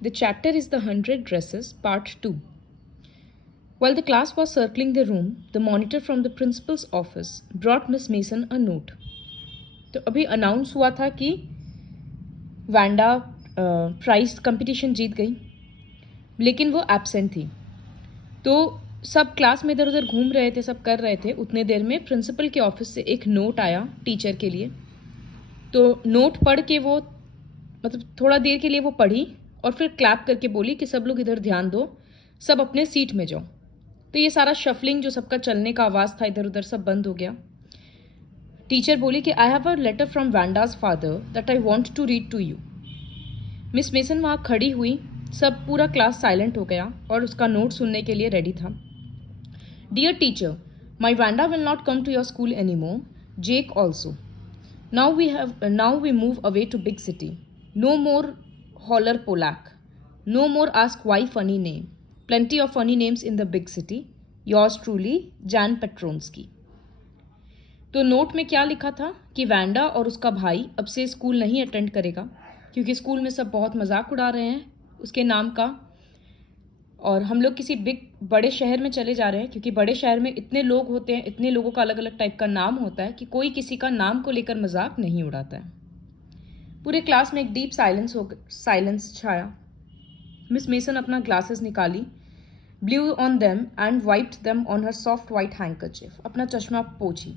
The chapter is the 100 Dresses, Part 2. While the class was circling the room, the monitor from the principal's office brought Miss Mason a note. तो अभी announce हुआ था कि Wanda prize competition जीत गई, लेकिन वो absent थी। तो सब क्लास में इधर उधर घूम रहे थे, सब कर रहे थे। उतने देर में प्रिंसिपल के ऑफिस से एक नोट आया टीचर के लिए। तो नोट पढ़ के वो थोड़ा देर के लिए वो पढ़ी और फिर क्लैप करके बोली कि सब लोग इधर ध्यान दो, सब अपने सीट में जाओ। तो ये सारा शफलिंग जो सबका चलने का आवाज़ था इधर उधर सब बंद हो गया। टीचर बोली कि I have a letter from Wanda's father that I want to read to you. Miss Mason वहाँ खड़ी हुई, सब पूरा क्लास साइलेंट हो गया और उसका नोट सुनने के लिए रेडी था। Dear teacher, my Wanda will not come to your school any more, Jake also. Now we move away to big city. No more holler Polak. No more ask why funny name. Plenty of funny names in the big city. Yours truly, Jan Petronsky. तो note में क्या लिखा था कि Wanda और उसका भाई अब से स्कूल नहीं अटेंड करेगा क्योंकि स्कूल में सब बहुत मजाक उड़ा रहे हैं उसके नाम का, और हम लोग किसी बड़े शहर में चले जा रहे हैं क्योंकि बड़े शहर में इतने लोग होते हैं, इतने लोगों का अलग अलग टाइप का नाम होता है कि कोई किसी का नाम को लेकर मजाक नहीं उड़ाता है। पूरे क्लास में एक डीप साइलेंस छाया। मिस मेसन अपना ग्लासेस निकाली, blew on them and wiped them on her soft white handkerchief. अपना चश्मा पोंछी,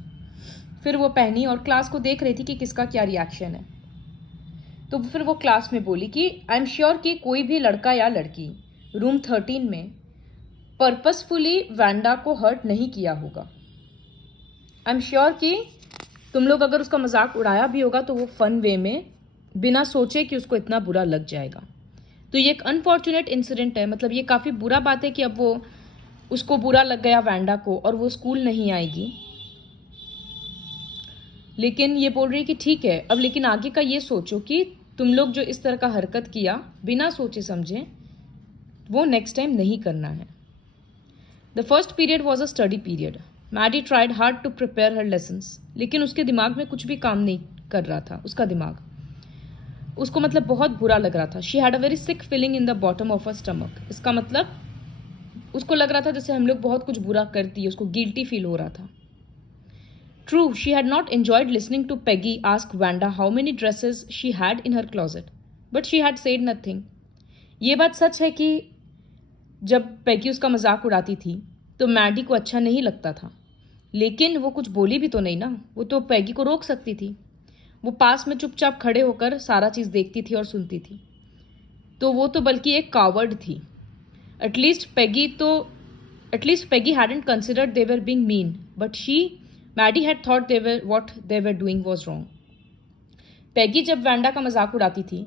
फिर वो पहनी और क्लास को देख रही थी कि किसका क्या रिएक्शन है। तो फिर वो क्लास में बोली कि आई एम श्योर कि कोई भी लड़का या लड़की रूम 13 में पर्पसफुली वैंडा को हर्ट नहीं किया होगा। आई एम श्योर कि तुम लोग अगर उसका मजाक उड़ाया भी होगा तो वो फन वे में, बिना सोचे कि उसको इतना बुरा लग जाएगा। तो ये एक अनफॉर्चुनेट इंसिडेंट है, मतलब ये काफ़ी बुरा बात है कि अब वो उसको बुरा लग गया वैंडा को और वो स्कूल नहीं आएगी। लेकिन ये बोल रही है कि ठीक है अब, लेकिन आगे का ये सोचो कि तुम लोग जो इस तरह का हरकत किया बिना सोचे समझे, वो नेक्स्ट टाइम नहीं करना है। The first period was a study period. Maddie tried hard to prepare her lessons, लेकिन उसके दिमाग में कुछ भी काम नहीं कर रहा था। उसका दिमाग उसको बहुत बुरा लग रहा था। She had a very sick feeling in the bottom of a stomach. इसका उसको लग रहा था जैसे हम लोग बहुत कुछ बुरा कर दिए, उसको गिल्टी फील हो रहा था। True, she had not enjoyed listening to Peggy ask Wanda how many dresses she had in her closet, but she had said nothing. ये बात सच है कि जब पेगी उसका मजाक उड़ाती थी तो मैडी को अच्छा नहीं लगता था, लेकिन वो कुछ बोली भी तो नहीं ना। वो तो पेगी को रोक सकती थी। वो पास में चुपचाप खड़े होकर सारा चीज़ देखती थी और सुनती थी। तो वो तो बल्कि एक कावर्ड थी। At least Peggy hadn't considered they were being mean, but Maddie had thought what they were doing was wrong. Peggy जब वैंडा का मजाक उड़ाती थी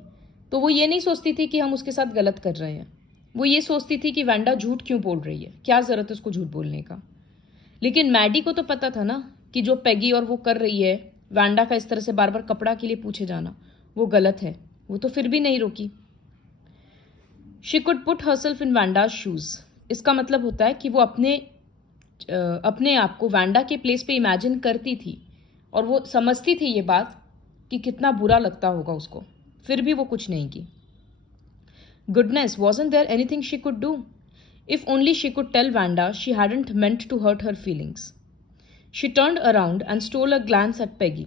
तो वो ये नहीं सोचती थी कि हम उसके साथ गलत कर रहे हैं। वो ये सोचती थी कि वैंडा झूठ क्यों बोल रही है, क्या ज़रूरत है उसको झूठ बोलने का। लेकिन मैडी को तो पता था ना कि जो पेगी और वो कर रही है, वैंडा का इस तरह से बार बार कपड़ा के लिए पूछे जाना, वो गलत है। वो तो फिर भी नहीं रोकी। She could put herself in Wanda's shoes. इसका मतलब होता है कि वो अपने आप को वैंडा के प्लेस पे इमेजिन करती थी और वो समझती थी ये बात कि कितना बुरा लगता होगा उसको, फिर भी वो कुछ नहीं की। Goodness, wasn't there anything she could do? If only she could tell Wanda she hadn't meant to hurt her feelings. She turned around and stole a glance at Peggy,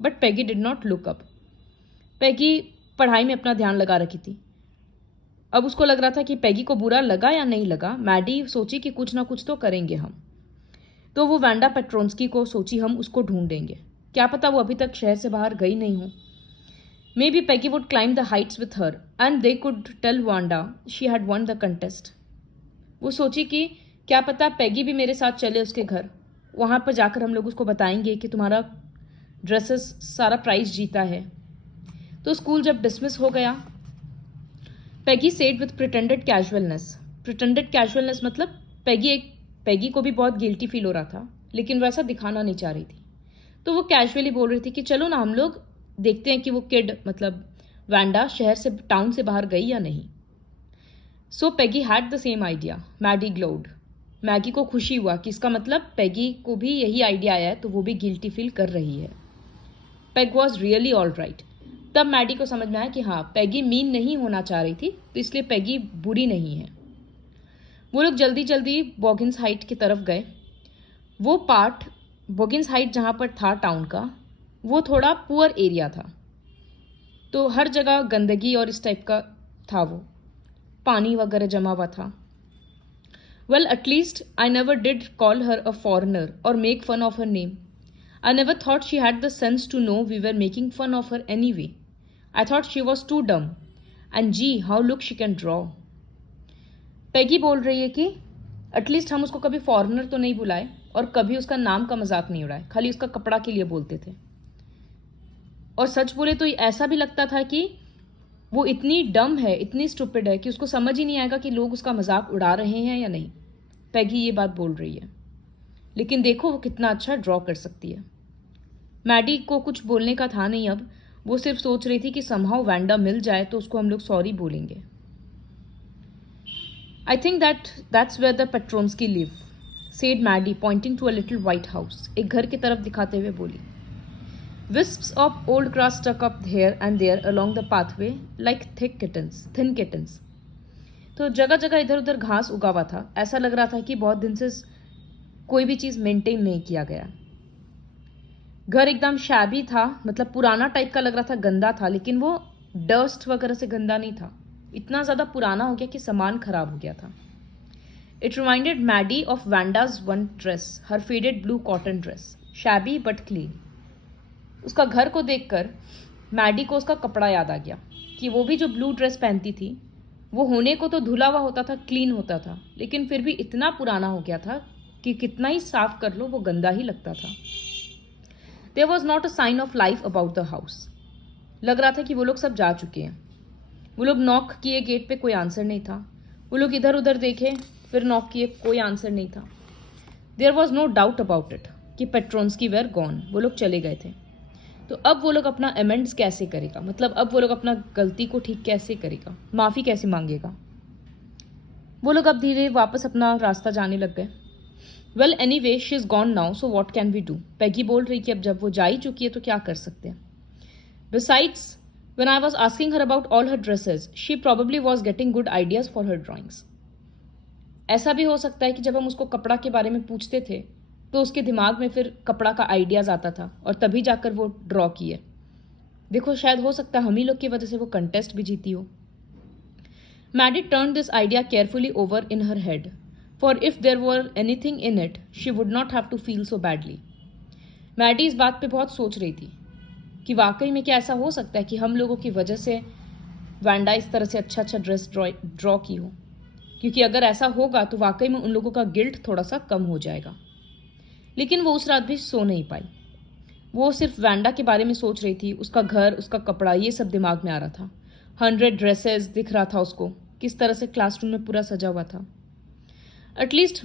but Peggy did not look up. Peggy पढ़ाई में अपना ध्यान लगा रखी थी। अब उसको लग रहा था कि पेगी को बुरा लगा या नहीं लगा, मैडी सोची कि कुछ ना कुछ तो करेंगे हम। तो वो वैंडा पेट्रोन्स्की को सोची हम उसको ढूंढेंगे। क्या पता वो अभी तक शहर से बाहर गई नहीं हो। Maybe Peggy would climb the heights with her and they could tell Wanda she had won the contest. वो सोची कि क्या पता पेगी भी मेरे साथ चले उसके घर, वहाँ पर जाकर हम लोग उसको बताएंगे कि तुम्हारा ड्रेसेस सारा प्राइज जीता है। तो स्कूल जब डिसमिस हो गया, Peggy said with pretended casualness. Pretended casualness मतलब पेगी को भी बहुत गिल्टी फील हो रहा था, लेकिन वैसा दिखाना नहीं चाह रही थी। तो वो कैजुअली बोल रही थी कि चलो ना हम लोग देखते हैं कि वो किड वैंडा शहर से, टाउन से बाहर गई या नहीं। So Peggy had the same idea. Maddie glowed. Maggie को खुशी हुआ कि इसका पेगी को भी यही आइडिया आया है, तो वो भी गिल्टी फील कर रही है। Peg was really all right. तब मैडी को समझ में आया कि हाँ, पैगी मीन नहीं होना चाह रही थी, तो इसलिए पैगी बुरी नहीं है। वो लोग जल्दी जल्दी बॉगिन्स हाइट की तरफ गए। वो पार्ट बॉगिन्स हाइट जहाँ पर था टाउन का, वो थोड़ा पुअर एरिया था, तो हर जगह गंदगी और इस टाइप का था, वो पानी वगैरह जमा हुआ था। Well, at least I never did call her a foreigner और make fun of her name. I never thought she had the sense to know we were making fun of her anyway. I thought she was too dumb. And gee, how look she can draw. पैगी बोल रही है कि at least हम उसको कभी foreigner तो नहीं बुलाए और कभी उसका नाम का मजाक नहीं उड़ाए, खाली उसका कपड़ा के लिए बोलते थे। और सच बोले तो ऐसा भी लगता था कि वो इतनी डम है, इतनी स्टूपिड है कि उसको समझ ही नहीं आएगा कि लोग उसका मजाक उड़ा रहे हैं या नहीं। पैगी ये बात बोल रही है, लेकिन देखो वो कितना अच्छा ड्रॉ कर सकती है। मैडी को कुछ बोलने का था नहीं, अब वो सिर्फ सोच रही थी कि समहाउ वैंडा मिल जाए तो उसको हम लोग सॉरी बोलेंगे। I think that's where the Petronski live, said Maddie pointing to a little white house. एक घर की तरफ दिखाते हुए बोली। Wisps of old grass stuck up here and there along the pathway like thin kittens. तो जगह जगह इधर उधर घास उगा हुआ था, ऐसा लग रहा था कि बहुत दिन से कोई भी चीज़ मेंटेन नहीं किया गया। घर एकदम शैबी था, मतलब पुराना टाइप का लग रहा था, गंदा था, लेकिन वो डस्ट वगैरह से गंदा नहीं था। इतना ज़्यादा पुराना हो गया कि सामान खराब हो गया था। It reminded Maddie of Wanda's one dress, her faded blue cotton dress, shabby but clean. उसका घर को देखकर मैडी को उसका कपड़ा याद आ गया कि वो भी जो ब्लू ड्रेस पहनती थी वो होने को तो धुला हुआ होता था, क्लीन होता था, लेकिन फिर भी इतना पुराना हो गया था कि कितना ही साफ कर लो वो गंदा ही लगता था। There was not a sign of life about the house. लग रहा था कि वो लोग सब जा चुके हैं। वो लोग नॉक किए गेट पे, कोई आंसर नहीं था। वो लोग इधर उधर देखे, फिर नॉक किए, कोई आंसर नहीं था। There was no doubt about it कि पेट्रोन्स्की were gone, वो लोग चले गए थे। तो अब वो लोग अपना अमेंड्स कैसे करेगा, मतलब अब वो लोग अपना गलती को ठीक कैसे करेगा, माफ़ी कैसे मांगेगा। वो लोग अब धीरे वापस अपना रास्ता जाने लग गए। Well anyway she is gone now, so what can we do. Peggy बोल रही कि अब जब वो जा ही चुकी है तो क्या कर सकते हैं। Besides when I was asking her about all her dresses she probably was getting good ideas for her drawings. ऐसा भी हो सकता है कि जब हम उसको कपड़ा के बारे में पूछते थे तो उसके दिमाग में फिर कपड़ा का आइडियाज आता था और तभी जाकर वो ड्रॉ किए। देखो, शायद हो सकता है हम ही लोग की वजह से वो कंटेस्ट भी जीती हो। Maddie turn this idea carefully over in her head, for if there were anything in it, she would not have to feel so badly. Maddie इस बात पे बहुत सोच रही थी कि वाकई में क्या ऐसा हो सकता है कि हम लोगों की वजह से वैंडा इस तरह से अच्छा ड्रेस ड्रॉ की हो, क्योंकि अगर ऐसा होगा तो वाकई में उन लोगों का गिल्ट थोड़ा सा कम हो जाएगा। लेकिन वो उस रात भी सो नहीं पाई। वो सिर्फ वैंडा के बारे में सोच रही थी, उसका घर, उसका कपड़ा, ये सब दिमाग में आ रहा था। 100 ड्रेसेस दिख रहा था उसको, किस तरह से क्लासरूम में पूरा सजा हुआ था। At last,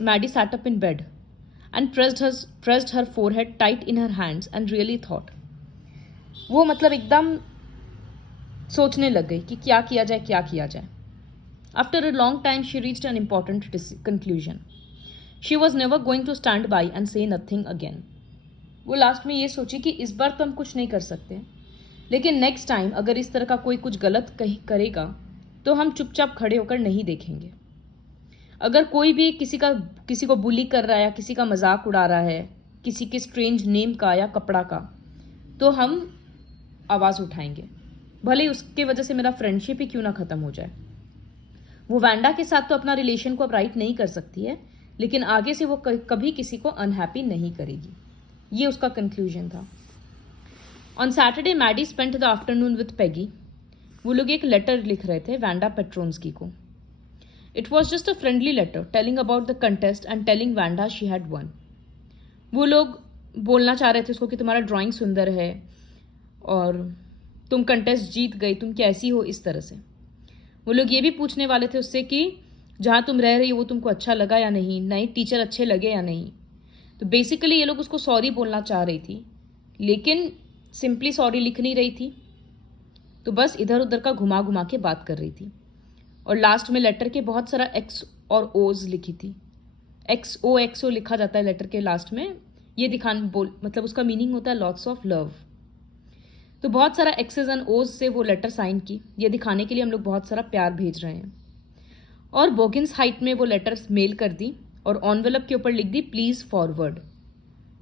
Maddie sat up in bed and pressed her forehead tight in her hands and really thought. वो मतलब एकदम सोचने लग गई कि क्या किया जाए। After a long time, she reached an important conclusion. She was never going to stand by and say nothing again. वो लास्ट में ये सोची कि इस बार तो हम कुछ नहीं कर सकते, लेकिन नेक्स्ट टाइम अगर इस तरह का कोई कुछ गलत करेगा तो हम चुपचाप खड़े होकर नहीं देखेंगे। अगर कोई भी किसी को बुली कर रहा है या किसी का मजाक उड़ा रहा है, किसी के स्ट्रेंज नेम का या कपड़ा का, तो हम आवाज़ उठाएंगे, भले ही उसके वजह से मेरा फ्रेंडशिप ही क्यों ना ख़त्म हो जाए। वो वैंडा के साथ तो अपना रिलेशन को अब राइट नहीं कर सकती है, लेकिन आगे से वो कभी किसी को अनहैप्पी नहीं करेगी। ये उसका कंक्लूजन था। On Saturday Maddie spent the afternoon with Peggy. वो लोग एक लेटर लिख रहे थे वैंडा पेट्रोन्स्की को। It was just a friendly letter telling about the contest and telling Vanda she had won. वो लोग बोलना चाह रहे थे उसको कि तुम्हारा ड्राइंग सुंदर है और तुम कंटेस्ट जीत गई, तुम कैसी हो, इस तरह से। वो लोग ये भी पूछने वाले थे उससे कि जहाँ तुम रह रही हो वो तुमको अच्छा लगा या नहीं, नए टीचर अच्छे लगे या नहीं। तो बेसिकली ये लोग उसको सॉरी बोलना चाह रही थी, लेकिन सिंपली सॉरी लिख नहीं रही थी, तो बस इधर उधर का घुमा घुमा के बात कर रही थी। और लास्ट में लेटर के बहुत सारा एक्स और ओज लिखी थी। XO लिखा जाता है लेटर के लास्ट में, ये मतलब उसका मीनिंग होता है लॉट्स ऑफ लव। तो बहुत सारा एक्सेस एंड ओज से वो लेटर साइन की, ये दिखाने के लिए हम लोग बहुत सारा प्यार भेज रहे हैं। और बोगिन्स हाइट में वो लेटर्स मेल कर दी और एनवेलप के ऊपर लिख दी प्लीज़ फॉरवर्ड।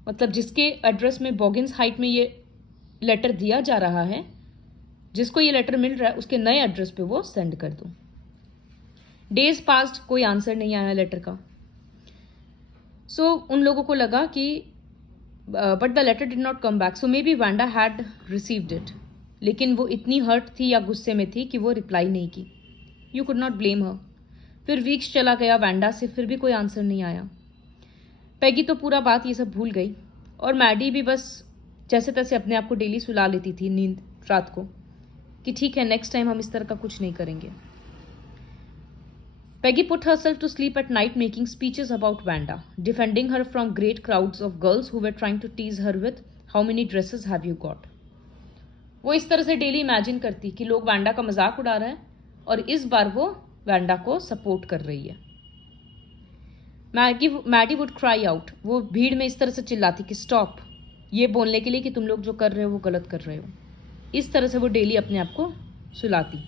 मतलब जिसके एड्रेस में बोगिन्स हाइट में ये लेटर दिया जा रहा है, जिसको ये लेटर मिल रहा है, उसके नए एड्रेस पे वो सेंड कर दो। डेज पास्ट, कोई आंसर नहीं आया लेटर का। सो उन लोगों को लगा कि but the letter did not come back, so maybe Wanda had received it. लेकिन वो इतनी हर्ट थी या गुस्से में थी कि वो रिप्लाई नहीं की। यू कुड नॉट ब्लेम हर। फिर वीक्स चला गया वांडा से, फिर भी कोई आंसर नहीं आया। पैगी तो पूरा बात ये सब भूल गई और मैडी भी बस जैसे तैसे अपने आप को डेली सुला लेती थी नींद रात को कि ठीक है नेक्स्ट टाइम हम इस तरह का कुछ नहीं करेंगे। Peggy put herself to sleep at night making speeches about Wanda, defending her from great crowds of girls who were trying to tease her with how many dresses have you got. वो इस तरह से daily imagine करती कि लोग Wanda का मजाक उड़ा रहे हैं और इस बार वो वांडा को सपोर्ट कर रही है। मैडी वुड क्राई आउट, वो भीड़ में इस तरह से चिल्लाती कि स्टॉप, ये बोलने के लिए कि तुम लोग जो कर रहे हो वो गलत कर रहे हो। इस तरह से वो डेली अपने आप को सुलाती।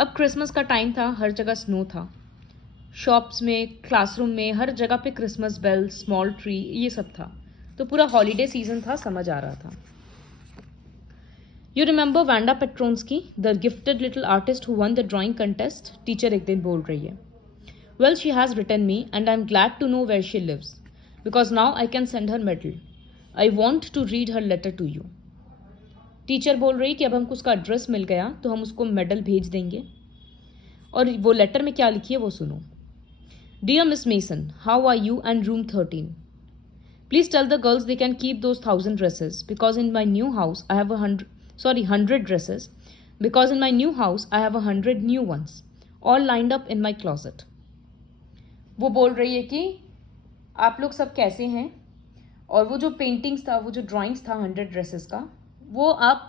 अब क्रिसमस का टाइम था, हर जगह स्नो था, शॉप्स में, क्लासरूम में, हर जगह पे क्रिसमस बेल, स्मॉल ट्री, ये सब था। तो पूरा हॉलीडे सीजन था, समझ आ रहा था। You remember Wanda Petronski, the gifted little artist who won the drawing contest? Teacher एक दिन बोल रही है। Well she has written me and I am glad to know where she lives because now I can send her medal. I want to read her letter to you. Teacher बोल रही कि अब हमको उसका एड्रेस मिल गया तो हम उसको मेडल भेज देंगे। और वो लेटर में क्या लिखी है वो सुनो। Dear miss Mason, how are you and room 13? Please tell the girls they can keep those 1000 dresses because in my new house I have 100 dresses because in my new house I have 100 new ones all lined up in my closet. वो बोल रही है कि आप लोग सब कैसे हैं और वो जो पेंटिंग्स था, वो जो ड्राइंग्स था 100 ड्रेसेस का, वो आप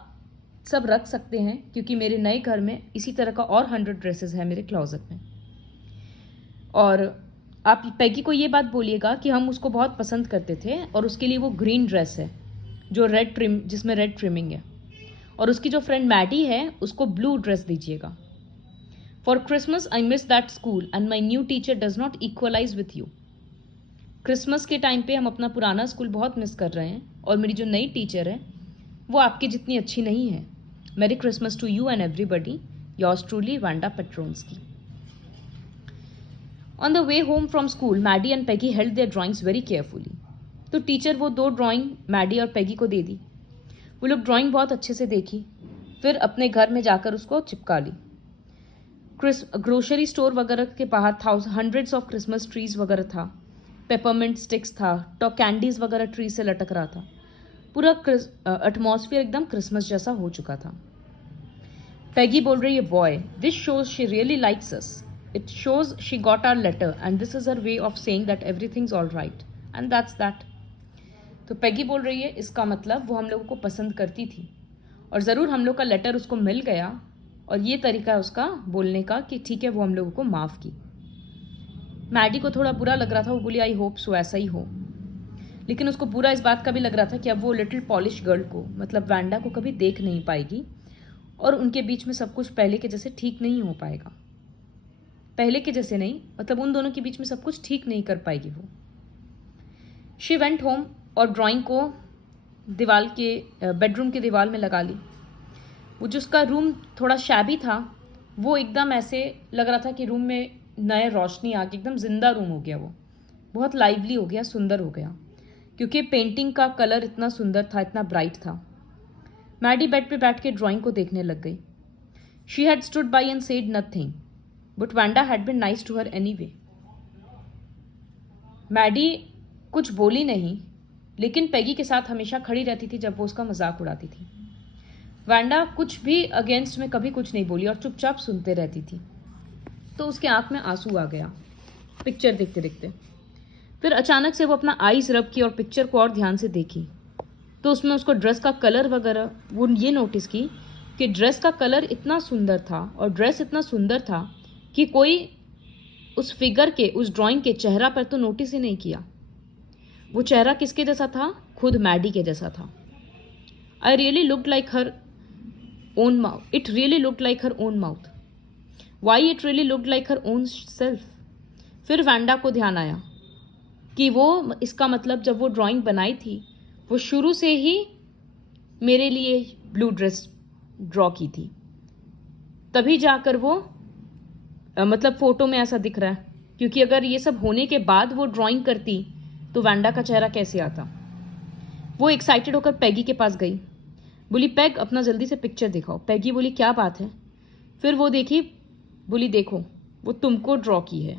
सब रख सकते हैं क्योंकि मेरे नए घर में इसी तरह का और 100 ड्रेसेस है मेरे क्लोजेट में। और आप पैगी को ये बात बोलिएगा कि हम उसको बहुत पसंद करते थे और उसके लिए वो ग्रीन ड्रेस है जो रेड ट्रिम, जिसमें रेड ट्रिमिंग है, और उसकी जो फ्रेंड मैडी है उसको ब्लू ड्रेस दीजिएगा। For Christmas I miss that school and my new teacher does not equalize with you. Christmas के टाइम पे हम अपना पुराना स्कूल बहुत मिस कर रहे हैं और मेरी जो नई टीचर है वो आपकी जितनी अच्छी नहीं है। Merry Christmas to you and everybody, yours truly Wanda Petronski. On the way home from school Maddy and Peggy held their drawings very carefully. तो टीचर वो 2 ड्राइंग मैडी और पैगी को दे दी। वो लोग ड्राइंग बहुत अच्छे से देखी, फिर अपने घर में जाकर उसको चिपका ली। ग्रोसरी स्टोर वगैरह के बाहर हंड्रेड्स ऑफ क्रिसमस ट्रीज वगैरह था, पेपरमिंट स्टिक्स था, टॉप कैंडीज वगैरह ट्री से लटक रहा था। पूरा एटमॉस्फेयर एकदम क्रिसमस जैसा हो चुका था। पैगी बोल रही है, boy this shows she really likes us, it shows she got hour later and this is her way of saying that everything's all right and that's that. तो पैगी बोल रही है इसका मतलब वो हम लोगों को पसंद करती थी और ज़रूर हम लोग का लेटर उसको मिल गया और ये तरीका है उसका बोलने का कि ठीक है वो हम लोगों को माफ़ की। मैडी को थोड़ा बुरा लग रहा था, वो बोली आई होप सो, ऐसा ही हो। लेकिन उसको बुरा इस बात का भी लग रहा था कि अब वो लिटिल पॉलिश गर्ल को, मतलब वांडा को, कभी देख नहीं पाएगी और उनके बीच में सब कुछ पहले के जैसे ठीक नहीं हो पाएगा। पहले के जैसे नहीं, मतलब उन दोनों के बीच में सब कुछ ठीक नहीं कर पाएगी वो। शी वेंट होम और ड्राइंग को दीवार के बेडरूम के दीवार में लगा ली। वो जो उसका रूम थोड़ा शैबी था वो एकदम ऐसे लग रहा था कि रूम में नए रोशनी आ गई, एकदम जिंदा रूम हो गया, वो बहुत लाइवली हो गया, सुंदर हो गया क्योंकि पेंटिंग का कलर इतना सुंदर था, इतना ब्राइट था। मैडी बेड पे बैठ के ड्राइंग को देखने लग गई। She had stood by and said nothing but Wanda had been nice to her anyway. Maddie कुछ बोली नहीं लेकिन पैगी के साथ हमेशा खड़ी रहती थी जब वो उसका मजाक उड़ाती थी। वांडा कुछ भी अगेंस्ट में कभी कुछ नहीं बोली और चुपचाप सुनते रहती थी। तो उसके आंख में आंसू आ गया पिक्चर देखते देखते। फिर अचानक से वो अपना आईज रब की और पिक्चर को और ध्यान से देखी तो उसमें उसको ड्रेस का कलर वगैरह वो ये नोटिस की कि ड्रेस का कलर इतना सुंदर था और ड्रेस इतना सुंदर था कि कोई उस फिगर के, उस ड्राइंग के चेहरा पर तो नोटिस ही नहीं किया। वो चेहरा किसके जैसा था? खुद मैडी के जैसा था। I really looked like her own mouth. It really looked like her own mouth. Why it really looked like her own self? फिर वैंडा को ध्यान आया कि वो इसका मतलब जब वो ड्राइंग बनाई थी वो शुरू से ही मेरे लिए ब्लू ड्रेस ड्रॉ की थी, तभी जाकर वो मतलब फ़ोटो में ऐसा दिख रहा है, क्योंकि अगर ये सब होने के बाद वो ड्राइंग करती तो वैंडा का चेहरा कैसे आता। वो एक्साइटेड होकर पैगी के पास गई, बोली पैग अपना जल्दी से पिक्चर दिखाओ। पैगी बोली क्या बात है। फिर वो देखी, बोली देखो वो तुमको ड्रॉ की है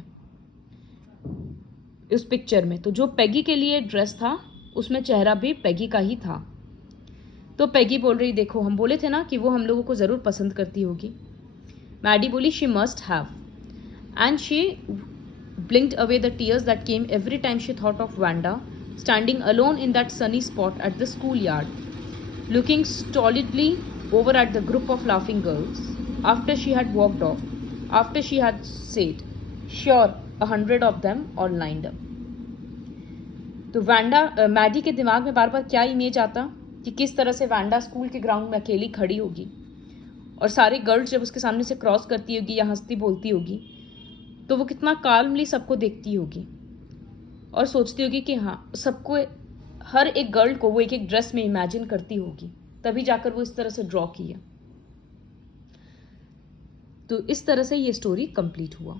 उस पिक्चर में। तो जो पैगी के लिए ड्रेस था उसमें चेहरा भी पैगी का ही था। तो पैगी बोल रही देखो हम बोले थे ना कि वो हम लोगों को ज़रूर पसंद करती होगी। मैडी बोली she must have, and she blinked away the tears that came every time she thought of Wanda standing alone in that sunny spot at the schoolyard, looking stolidly over at the group of laughing girls after she had walked off, after she had said, "Sure, 100 of them all lined up." तो Wanda Maddie के दिमाग में बार बार क्या image आता कि किस तरह से वैंडा स्कूल के ग्राउंड में अकेली खड़ी होगी और सारे गर्ल्स जब उसके सामने से क्रॉस करती होगी या हंसती बोलती होगी तो वो कितना काल्मली सबको देखती होगी और सोचती होगी कि हाँ सबको, हर एक गर्ल को वो एक एक ड्रेस में इमेजिन करती होगी, तभी जाकर वो इस तरह से ड्रॉ किया। तो इस तरह से ये स्टोरी कंप्लीट हुआ।